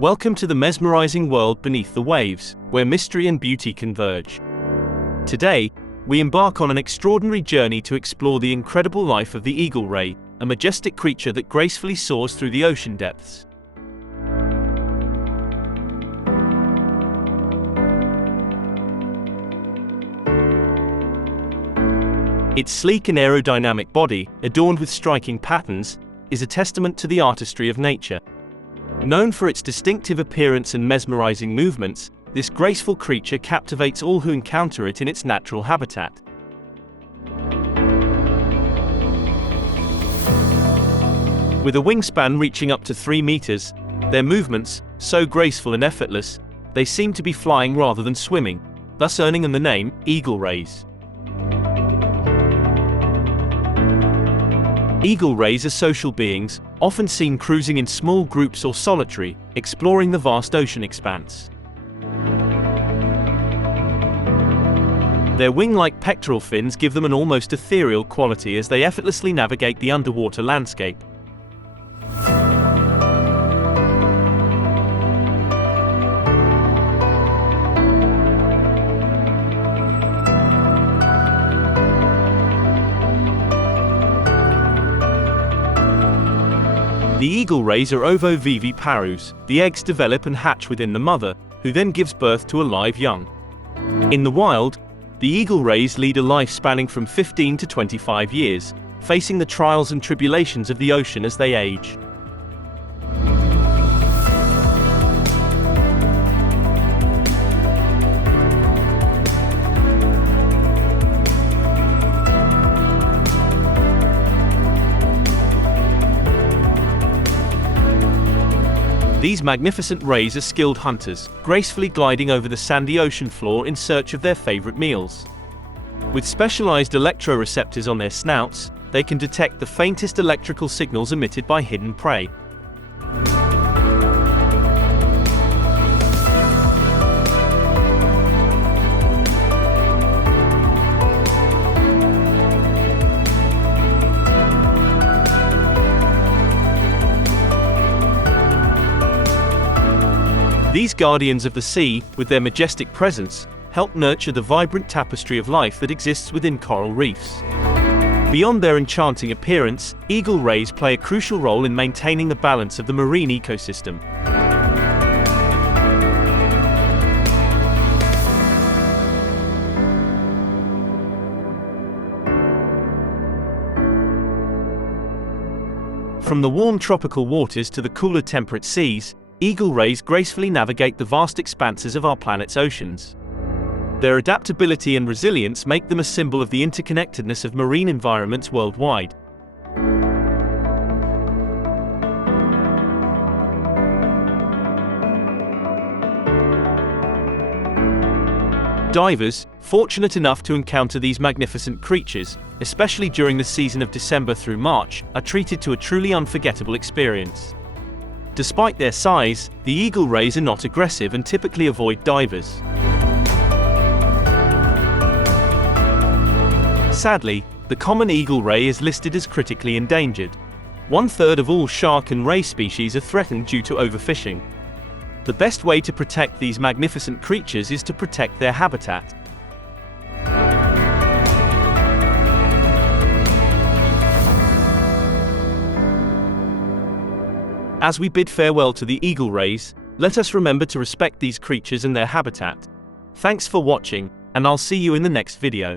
Welcome to the mesmerizing world beneath the waves, where mystery and beauty converge. Today, we embark on an extraordinary journey to explore the incredible life of the eagle ray, a majestic creature that gracefully soars through the ocean depths. Its sleek and aerodynamic body, adorned with striking patterns, is a testament to the artistry of nature. Known for its distinctive appearance and mesmerizing movements, this graceful creature captivates all who encounter it in its natural habitat. With a wingspan reaching up to 3 meters, their movements, so graceful and effortless, they seem to be flying rather than swimming, thus earning them the name eagle rays. Eagle rays are social beings, often seen cruising in small groups or solitary, exploring the vast ocean expanse. Their wing-like pectoral fins give them an almost ethereal quality as they effortlessly navigate the underwater landscape. The eagle rays are ovoviviparous. The eggs develop and hatch within the mother, who then gives birth to a live young. In the wild, the eagle rays lead a life spanning from 15 to 25 years, facing the trials and tribulations of the ocean as they age. These magnificent rays are skilled hunters, gracefully gliding over the sandy ocean floor in search of their favorite meals. With specialized electroreceptors on their snouts, they can detect the faintest electrical signals emitted by hidden prey. These guardians of the sea, with their majestic presence, help nurture the vibrant tapestry of life that exists within coral reefs. Beyond their enchanting appearance, eagle rays play a crucial role in maintaining the balance of the marine ecosystem. From the warm tropical waters to the cooler temperate seas, eagle rays gracefully navigate the vast expanses of our planet's oceans. Their adaptability and resilience make them a symbol of the interconnectedness of marine environments worldwide. Divers, fortunate enough to encounter these magnificent creatures, especially during the season of December through March, are treated to a truly unforgettable experience. Despite their size, the eagle rays are not aggressive and typically avoid divers. Sadly, the common eagle ray is listed as critically endangered. 1/3 of all shark and ray species are threatened due to overfishing. The best way to protect these magnificent creatures is to protect their habitat. As we bid farewell to the eagle rays, let us remember to respect these creatures and their habitat. Thanks for watching, and I'll see you in the next video.